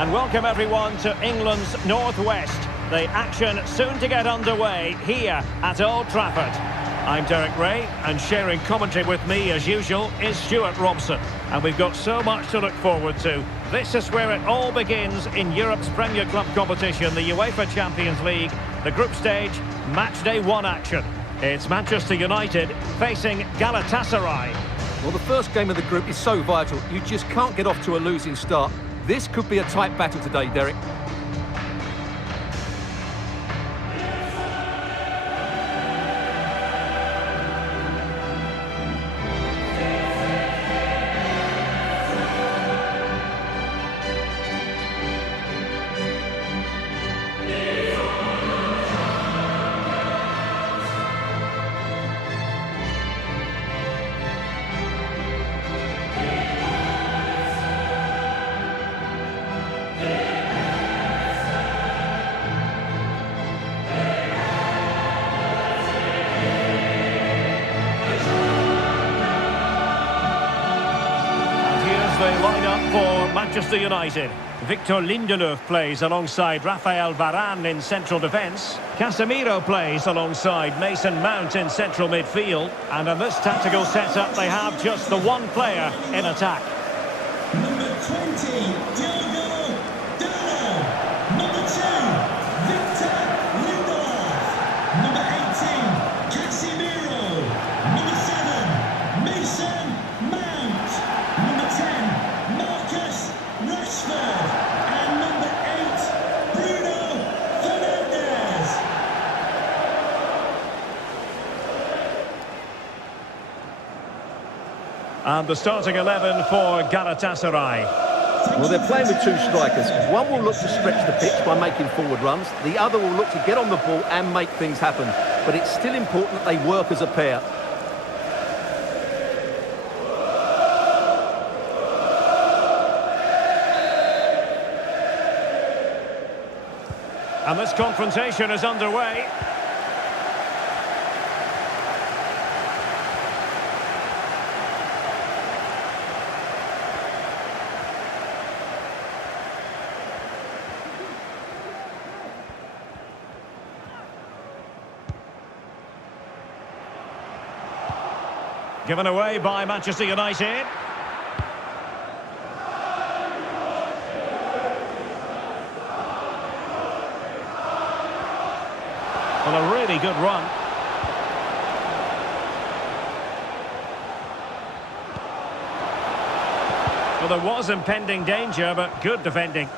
And welcome everyone to England's Northwest. The action soon to get underway here at Old Trafford. I'm Derek Ray, and sharing commentary with me as usual is Stuart Robson. And we've got so much to look forward to. This is where it all begins in Europe's Premier Club competition, the UEFA Champions League, the group stage, Matchday 1 action. It's Manchester United facing Galatasaray. Well, the first game of the group is so vital. You just can't get off to a losing start. This could be a tight battle today, Derek. For Manchester United, Victor Lindelof plays alongside Rafael Varane in central defence. Casemiro plays alongside Mason Mount in central midfield. And in this tactical setup, they have just the one player in attack. Number 20, Diogo Dalot. Number 2, Victor Lindelof. Number 18, Casemiro. Number 7, Mason Mount. Number 10, Rashford, and number 8, Bruno Fernandes. And the starting 11 for Galatasaray. Well, they're playing with two strikers. One will look to stretch the pitch by making forward runs. The other will look to get on the ball and make things happen. But it's still important that they work as a pair. And this confrontation is underway. Given away by Manchester United. Well, a really good run. Well, there was impending danger, but good defending.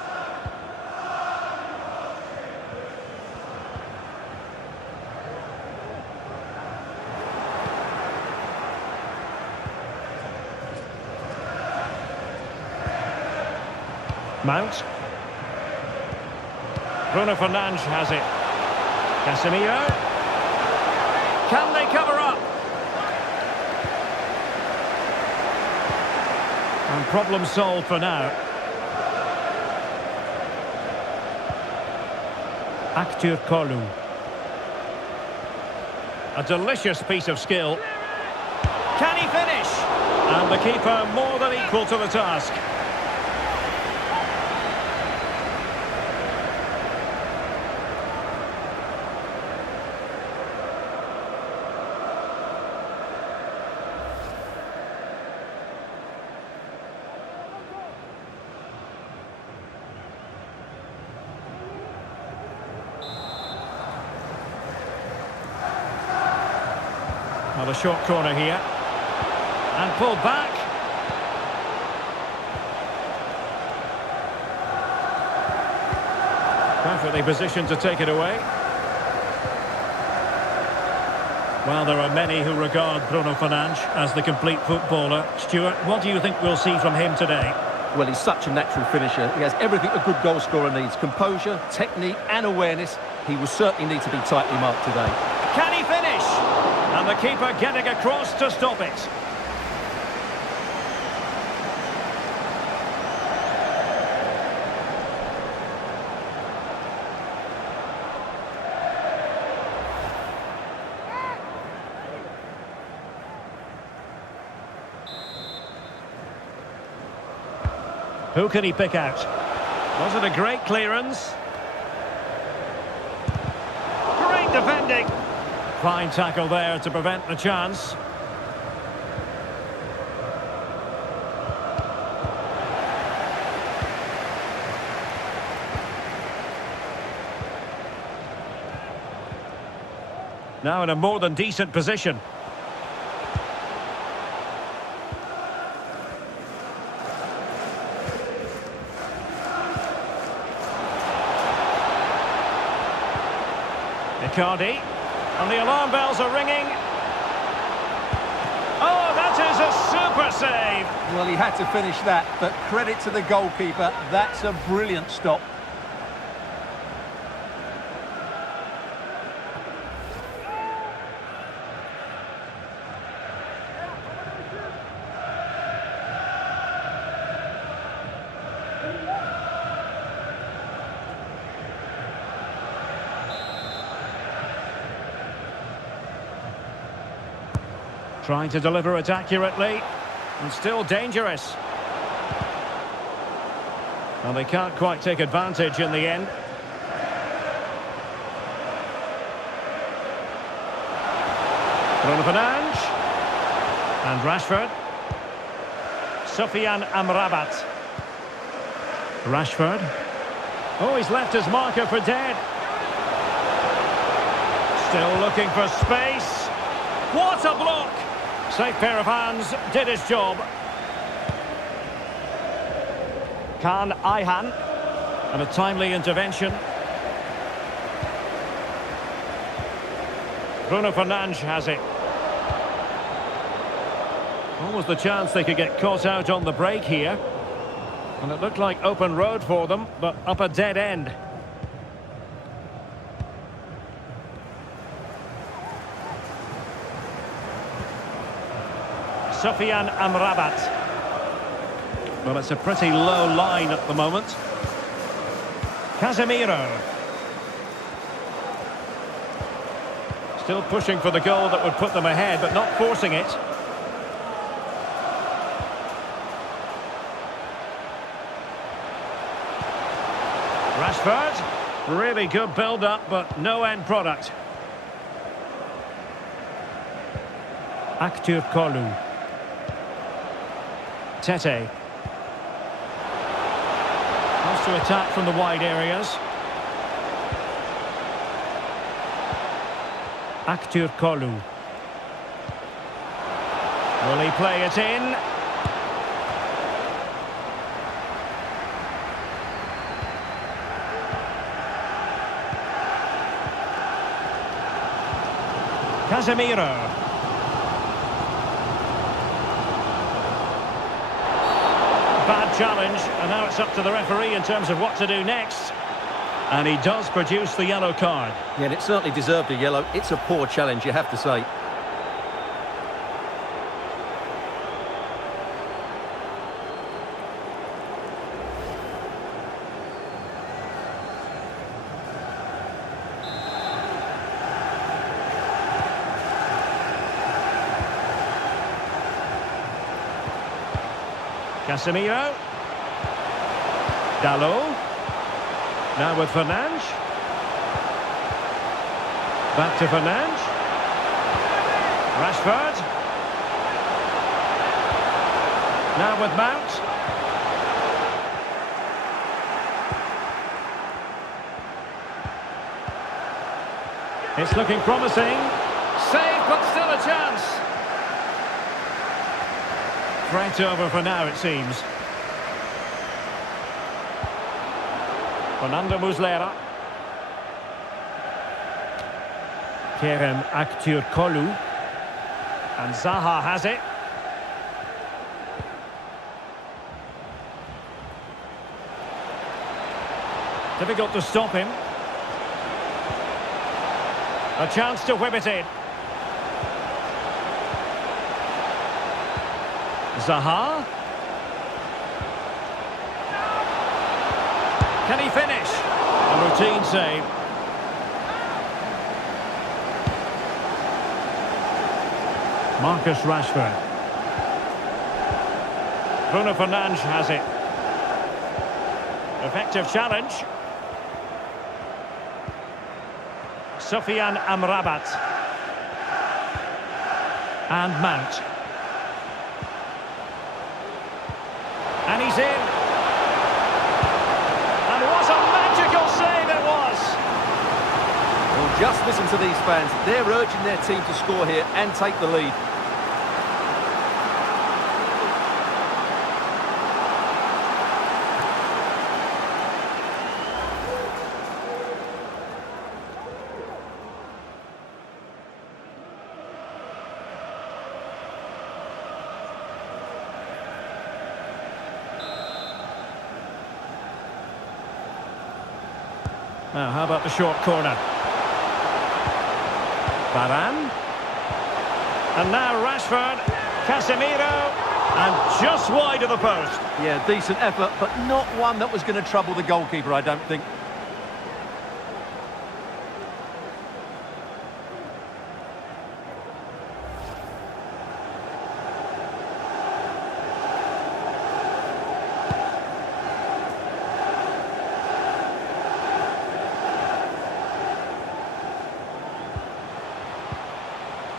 Mount. Bruno Fernandes has it. Casemiro. Can they cover up? And problem solved for now. Aktür Kolu. A delicious piece of skill. Can he finish? And the keeper more than equal to the task. Well, a short corner here. And pulled back. Perfectly positioned to take it away. Well, there are many who regard Bruno Fernandes as the complete footballer. Stuart, what do you think we'll see from him today? Well, he's such a natural finisher. He has everything a good goal scorer needs. Composure, technique and awareness. He will certainly need to be tightly marked today. Can he finish? And the keeper getting across to stop it. Who can he pick out? Was it a great clearance? Great defending. Fine tackle there to prevent the chance. Now in a more than decent position. Icardi, and the alarm bells are ringing. Oh, that is a super save. Well, he had to finish that, but credit to the goalkeeper. That's a brilliant stop. Trying to deliver it accurately, and still dangerous. Well, they can't quite take advantage in the end. Bruno Fernandes. And Rashford. Sofiane Amrabat. Rashford. Oh, he's left his marker for dead. Still looking for space. What a block! Safe pair of hands, did his job. Kaan Ayhan, and a timely intervention. Bruno Fernandes has it. What was the chance they could get caught out on the break here? And it looked like open road for them, but up a dead end. Sofiane Amrabat. Well, it's a pretty low line at the moment. Casemiro. Still pushing for the goal that would put them ahead, but not forcing it. Rashford. Really good build-up, but no end product. Aktürkoğlu. Tete. Wants to attack from the wide areas. Aktürkoğlu. Will he play it in? Casemiro. Bad challenge, and now it's up to the referee in terms of what to do next. And he does produce the yellow card. Yeah, and it certainly deserved a yellow. It's a poor challenge, you have to say. Casemiro. Dalot. Now with Fernandes. Back to Fernandes. Rashford. Now with Mount. It's looking promising. Save, but still a chance. Threat over for now, it seems. Fernando Muslera. Kerem Aktürkoğlu. And Zaha has it. Difficult to stop him. A chance to whip it in. Zaha. Can he finish? A routine save. Marcus Rashford. Bruno Fernandes has it. Effective challenge. Sufyan Amrabat. And Mount. And he's in. And what a magical save it was! Well, just listen to these fans. They're urging their team to score here and take the lead. Now, how about the short corner? Varane. And now Rashford. Casemiro. And just wide of the post. Yeah, decent effort, but not one that was going to trouble the goalkeeper, I don't think.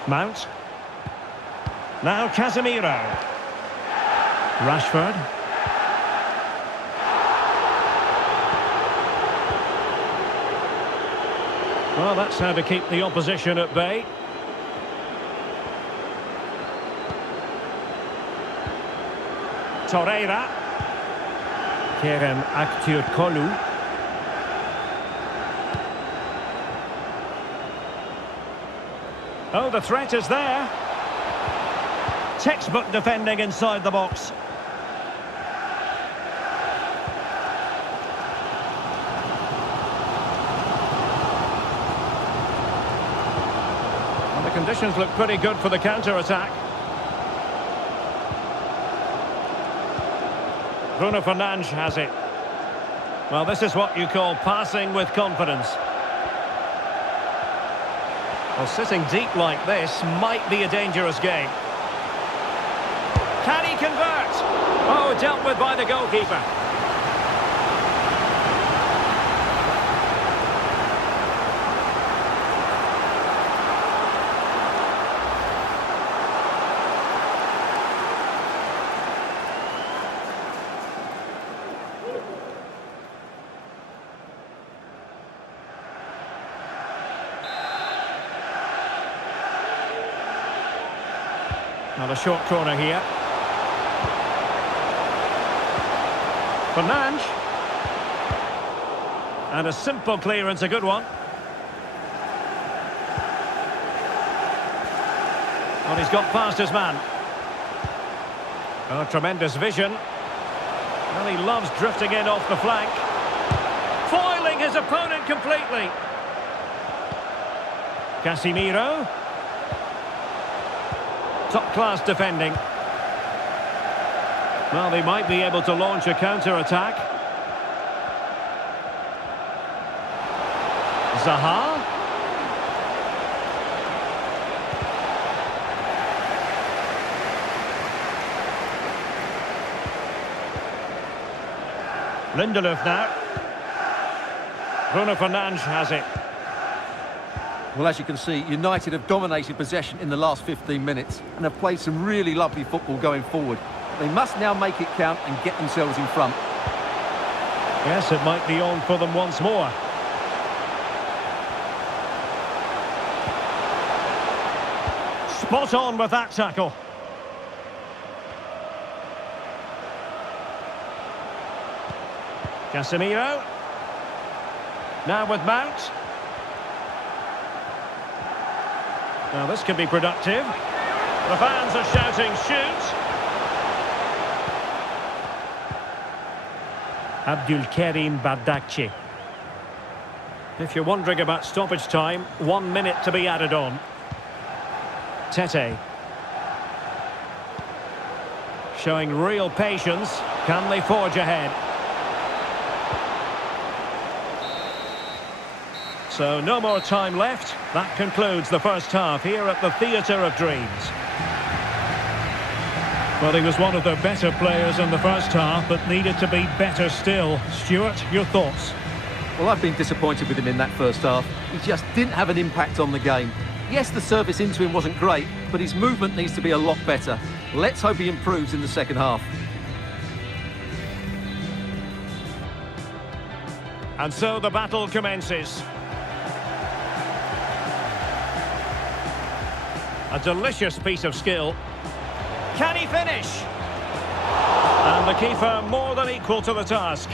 Mount. Now Casemiro. Rashford. Well, that's how to keep the opposition at bay. Torreira. Kerem Aktürkoğlu. Oh, the threat is there. Textbook defending inside the box. Well, the conditions look pretty good for the counter-attack. Bruno Fernandes has it. Well, this is what you call passing with confidence. Well, sitting deep like this might be a dangerous game. Can he convert? Oh, dealt with by the goalkeeper. Now the short corner here. Fernandes. And a simple clearance, a good one. Well, he's got past his man. Oh, tremendous vision. Well, he loves drifting in off the flank. Foiling his opponent completely. Casemiro. Top-class defending. Well, they might be able to launch a counter-attack. Zaha. Lindelöf now. Bruno Fernandes has it. Well, as you can see, United have dominated possession in the last 15 minutes and have played some really lovely football going forward. They must now make it count and get themselves in front. Yes, it might be on for them once more. Spot on with that tackle. Casemiro. Now with Mount. Now this could be productive. The fans are shouting, shoot! Abdulkarim Bardakci. If you're wondering about stoppage time, 1 minute to be added on. Tete. Showing real patience. Can they forge ahead? So no more time left. That concludes the first half here at the Theatre of Dreams. Well, he was one of the better players in the first half, but needed to be better still. Stuart, your thoughts? Well, I've been disappointed with him in that first half. He just didn't have an impact on the game. Yes, the service into him wasn't great, but his movement needs to be a lot better. Let's hope he improves in the second half. And so the battle commences. A delicious piece of skill. Can he finish? And the keeper more than equal to the task.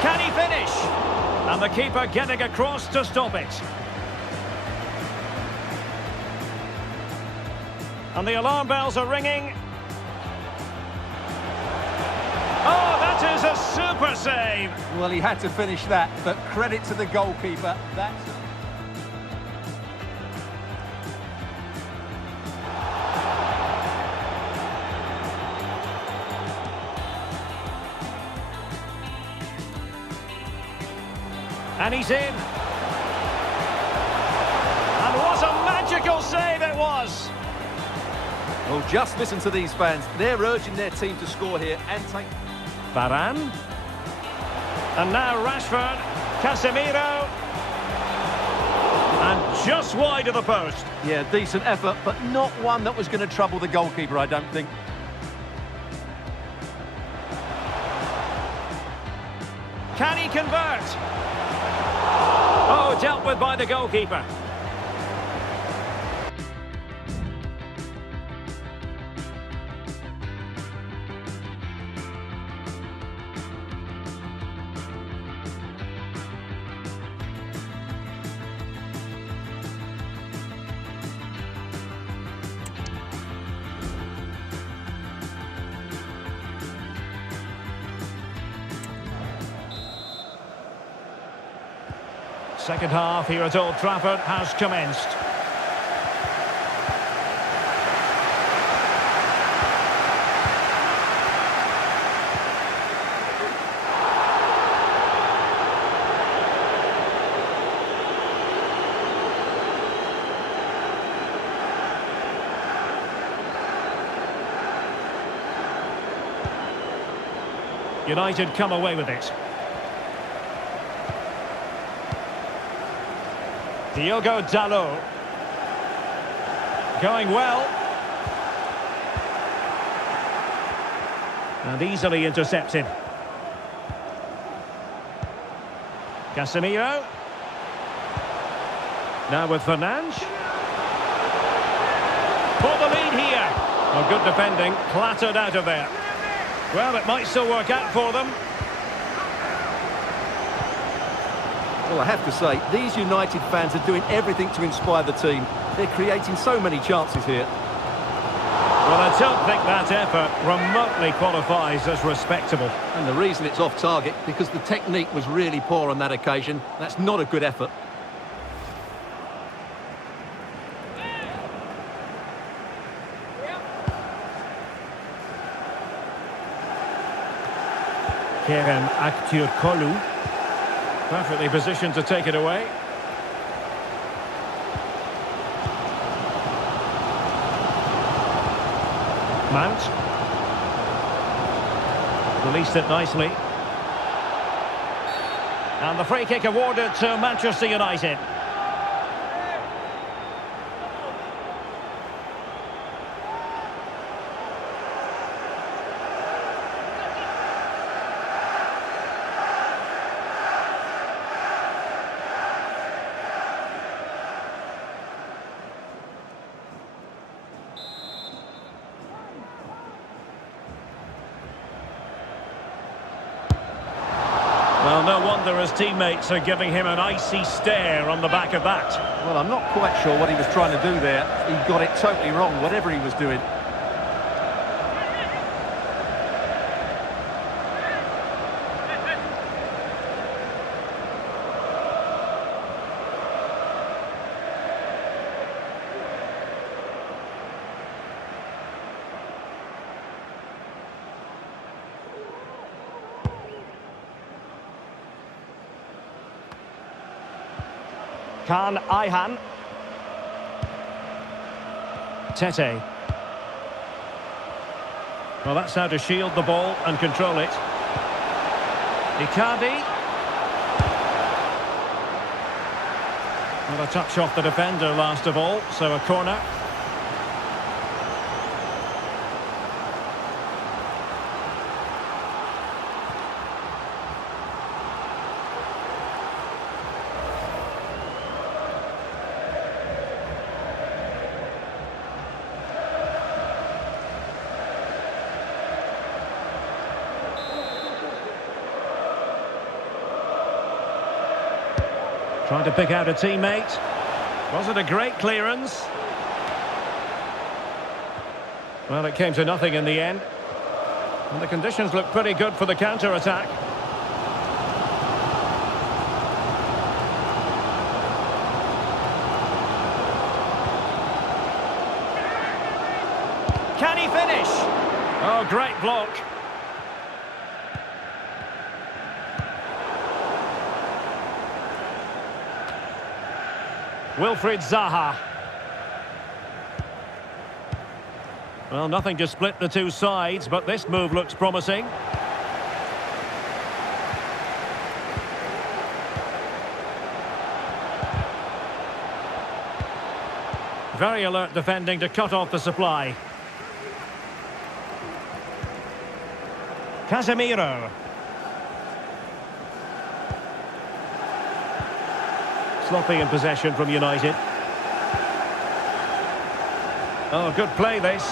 Can he finish? And the keeper getting across to stop it. And the alarm bells are ringing. Oh, that is a super save. Well, he had to finish that, but credit to the goalkeeper. That's... And he's in. And what a magical save it was. Well, just listen to these fans. They're urging their team to score here and take... Varane. And now Rashford. Casemiro. And just wide of the post. Yeah, decent effort, but not one that was going to trouble the goalkeeper, I don't think. Can he convert? Oh, dealt with by the goalkeeper. Second half here at Old Trafford has commenced. United come away with it. Diogo Dalot. Going well. And easily intercepted. Casemiro. Now with Fernandes. For the lead here. Well, good defending. Clattered out of there. Well, it might still work out for them. Well, I have to say, these United fans are doing everything to inspire the team. They're creating so many chances here. Well, I don't think that effort remotely qualifies as respectable. And the reason it's off target, because the technique was really poor on that occasion. That's not a good effort. Kerem Aktürkoğlu. Perfectly positioned to take it away. Mount. Released it nicely. And the free kick awarded to Manchester United. Well, no wonder his teammates are giving him an icy stare on the back of that. Well, I'm not quite sure what he was trying to do there. He got it totally wrong, whatever he was doing. Can Ayhan. Tete. Well, that's how to shield the ball and control it. Icardi. Well, a touch off the defender last of all, so a corner. Trying to pick out a teammate. Was it a great clearance? Well, it came to nothing in the end. And the conditions look pretty good for the counter-attack. Can he finish? Oh, great block. Wilfried Zaha. Well, nothing to split the two sides, but this move looks promising. Very alert defending to cut off the supply. Casemiro. Sloppy in possession from United. Oh, good play this.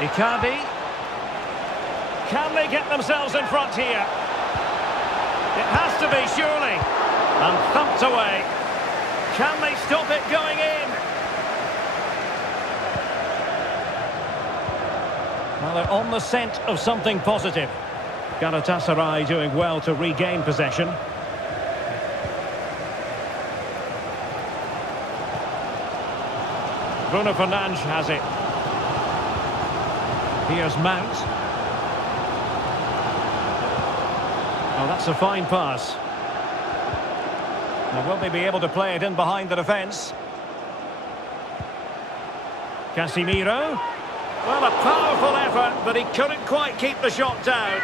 Icardi. Can they get themselves in front here? It has to be, surely. And thumped away. Can they stop it going in? Well, they're on the scent of something positive. Galatasaray doing well to regain possession. Bruno Fernandes has it. Here's Mount. Oh, that's a fine pass. Now, will they be able to play it in behind the defence? Casemiro. Well, a powerful effort, but he couldn't quite keep the shot down.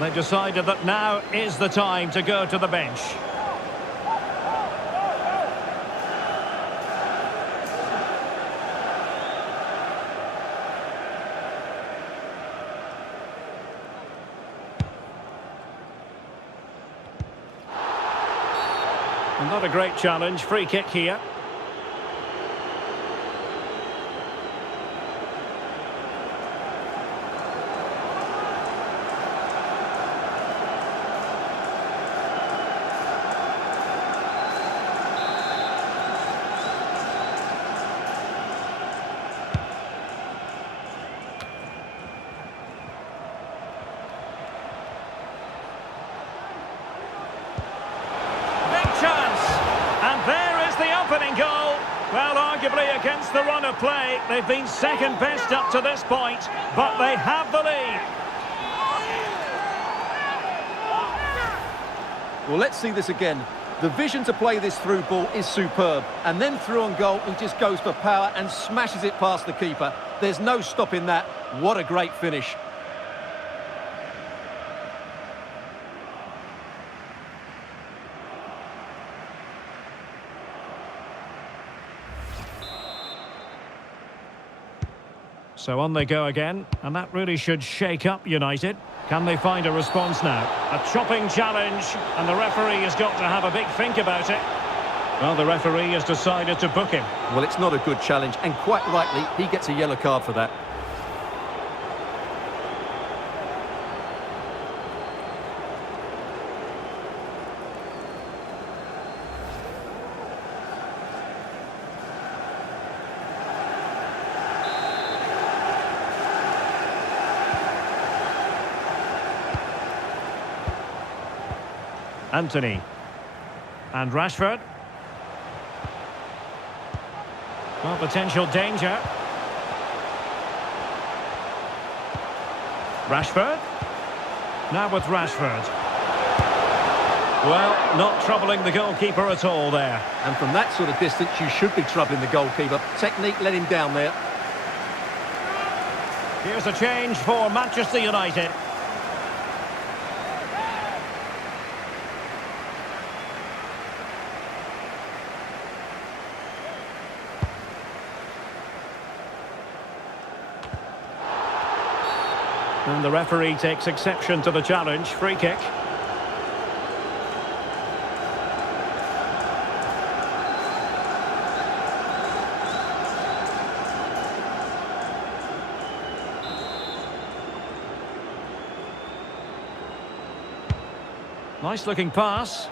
They've decided that now is the time to go to the bench. And not a great challenge, free kick here. Goal. Well, arguably against the run of play, they've been second best up to this point, but they have the lead. Well, let's see this again. The vision to play this through ball is superb, and then through on goal, he just goes for power and smashes it past the keeper. There's no stopping that. What a great finish. So on they go again, and that really should shake up United. Can they find a response now? A chopping challenge, and the referee has got to have a big think about it. Well, the referee has decided to book him. Well, it's not a good challenge, and quite rightly, he gets a yellow card for that. Anthony. And Rashford. Well, potential danger. Rashford. Now with Rashford. Well, not troubling the goalkeeper at all there. And from that sort of distance, you should be troubling the goalkeeper. Technique let him down there. Here's a change for Manchester United. And the referee takes exception to the challenge. Free kick. Nice looking pass.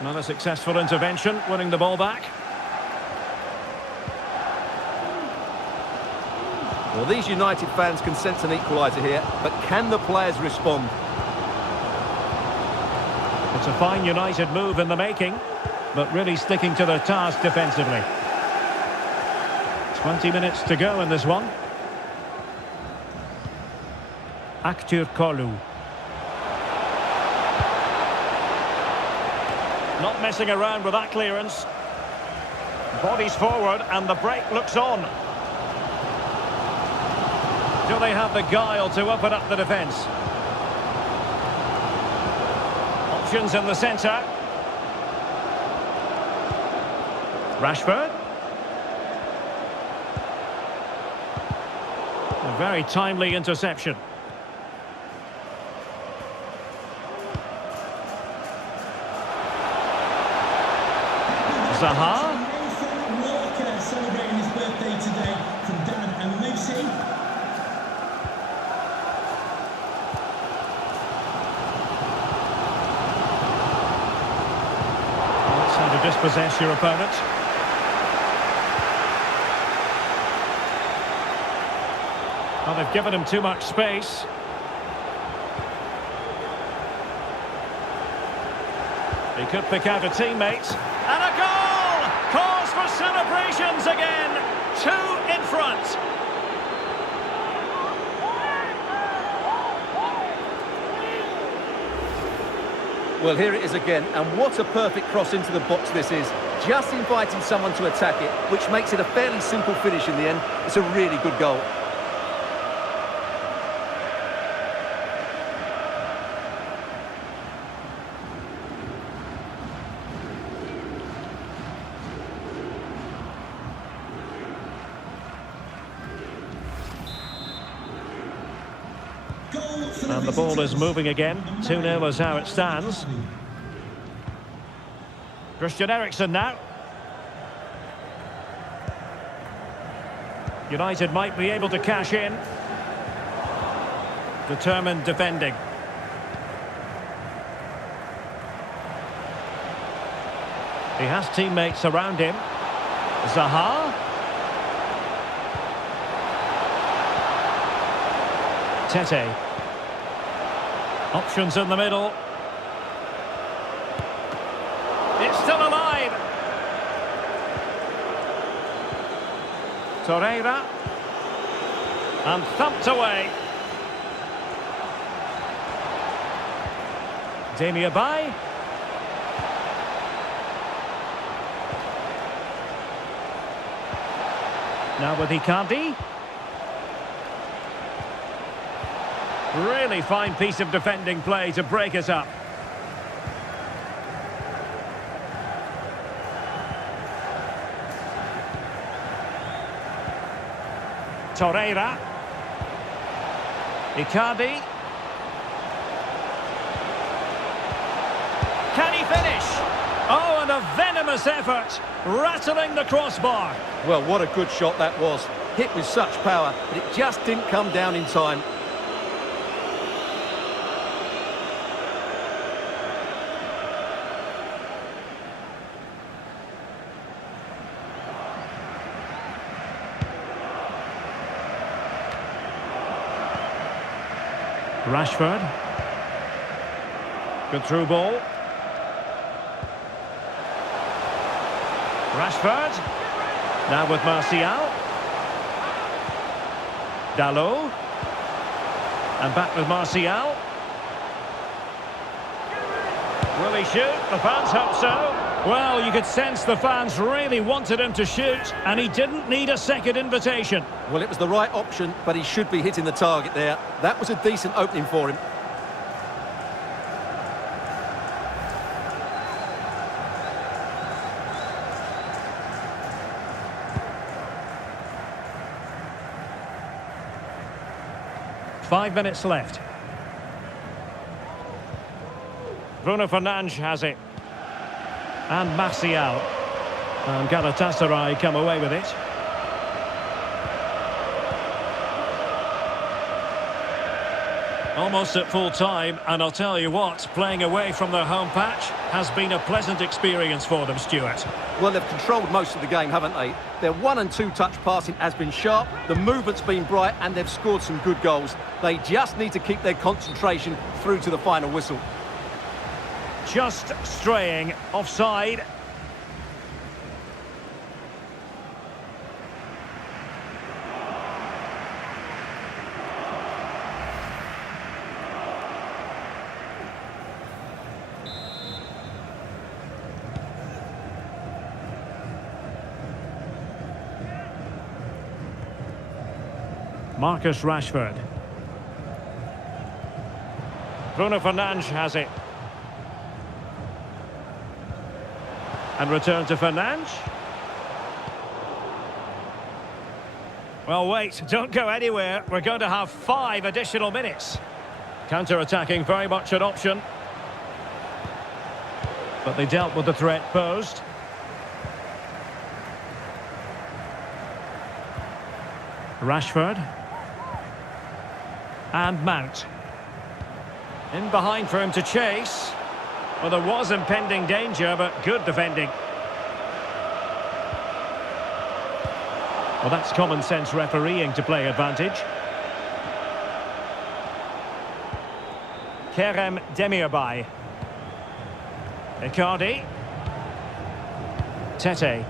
Another successful intervention, winning the ball back. Well, these United fans can sense an equaliser here, but can the players respond? It's a fine United move in the making, but really sticking to their task defensively. 20 minutes to go in this one. Kolu. Not messing around with that clearance. Bodies forward and the break looks on. Do they have the guile to open up the defence? Options in the centre. Rashford. A very timely interception. Zaha. Walker celebrating his birthday today from Dad and Lucy. That's how to dispossess your opponent. Well, they've given him too much space. He could pick out a teammate. And a goal! Cause for celebrations again. 2 in front. Well, here it is again, and what a perfect cross into the box this is. Just inviting someone to attack it, which makes it a fairly simple finish in the end. It's a really good goal. And the ball is moving again. 2-0 is how it stands. Christian Eriksen now. United might be able to cash in. Determined defending. He has teammates around him. Zaha. Tete. Options in the middle. It's still alive. Torreira. And thumped away. Demirbay. Now with Icardi. Really fine piece of defending play to break us up. Torreira. Icardi. Can he finish? Oh, and a venomous effort, rattling the crossbar. Well, what a good shot that was. Hit with such power, but it just didn't come down in time. Rashford. Good through ball. Rashford. Now with Martial. Dalot. And back with Martial. Will he shoot? The fans hope so. Well, you could sense the fans really wanted him to shoot, and he didn't need a second invitation. Well, it was the right option, but he should be hitting the target there. That was a decent opening for him. Five minutes left. Bruno Fernandes has it. And Martial. And Galatasaray come away with it. Almost at full time, and I'll tell you what, playing away from their home patch has been a pleasant experience for them, Stuart. Well, they've controlled most of the game, haven't they? Their 1- and 2-touch passing has been sharp, the movement's been bright, and they've scored some good goals. They just need to keep their concentration through to the final whistle. Just straying offside. Marcus Rashford. Bruno Fernandes has it. And return to Fernandes. Well, wait, don't go anywhere. We're going to have 5 additional minutes. Counter-attacking, very much an option. But they dealt with the threat posed. Rashford. And Mount. In behind for him to chase. Well, there was impending danger, but good defending. Well, that's common sense refereeing to play advantage. Kerem Demirbay. Icardi. Tete.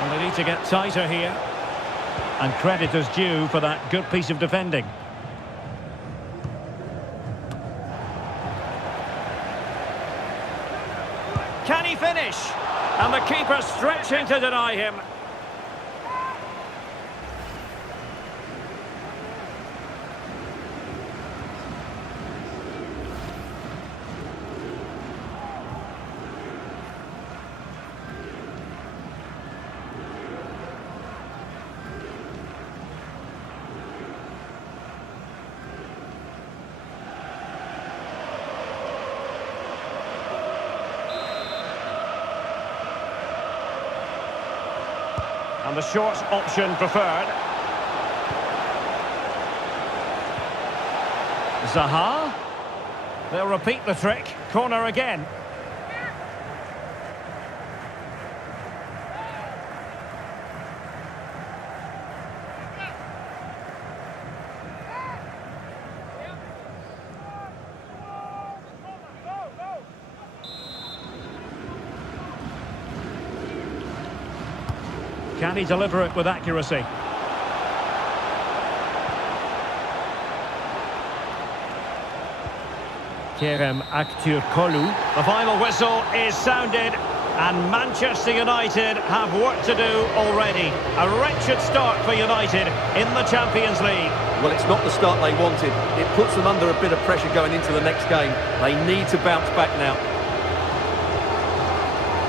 Well, they need to get tighter here. And credit is due for that good piece of defending. Can he finish? And the keeper stretching to deny him. And the short option preferred. Zaha. They'll repeat the trick. Corner again. Can he deliver it with accuracy? Kerem Aktürkoğlu. The final whistle is sounded, and Manchester United have work to do already. A wretched start for United in the Champions League. Well, it's not the start they wanted. It puts them under a bit of pressure going into the next game. They need to bounce back now.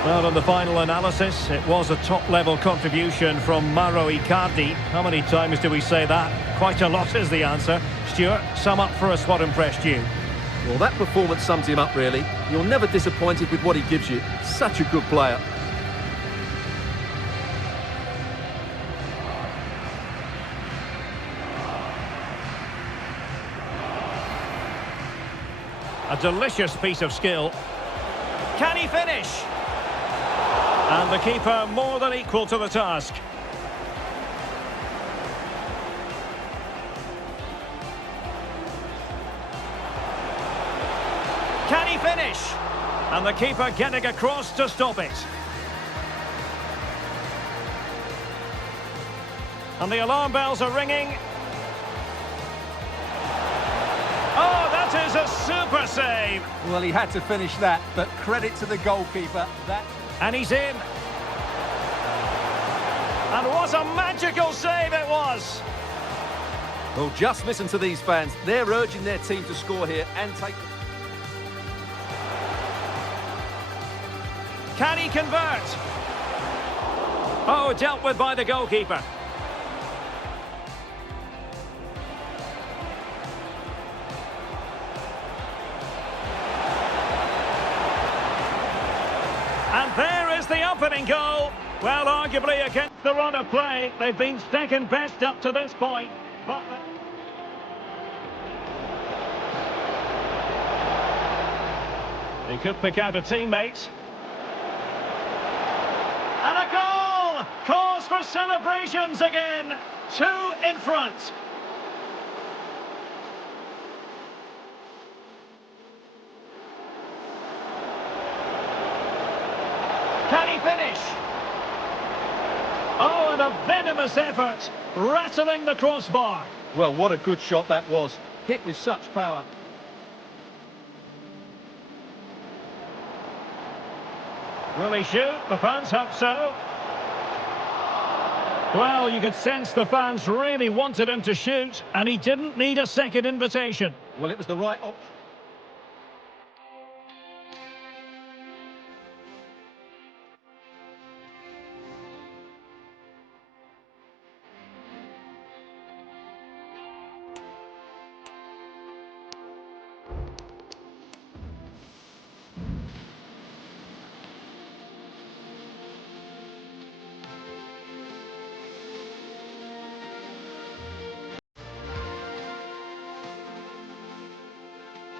Well, in the final analysis, it was a top-level contribution from Mauro Icardi. How many times do we say that? Quite a lot is the answer. Stuart, sum up for us what impressed you. Well, that performance sums him up, really. You're never disappointed with what he gives you. Such a good player. A delicious piece of skill. Can he finish? And the keeper more than equal to the task. Can he finish? And the keeper getting across to stop it. And the alarm bells are ringing. Oh, that is is a super save. Well, he had to finish that, but credit to the goalkeeper. And he's in. And what a magical save it was. Well, just listen to these fans. They're urging their team to score here and take... Can he convert? Oh, dealt with by the goalkeeper. And there is the opening goal. Well, arguably against the run of play, they've been second best up to this point. But they could pick out a teammate. And a goal! Cause for celebrations again. 2 in front. Can he finish? Oh, and a venomous effort, rattling the crossbar. Well, what a good shot that was. Hit with such power. Will he shoot? The fans hope so. Well, you could sense the fans really wanted him to shoot, and he didn't need a second invitation. Well, it was the right option.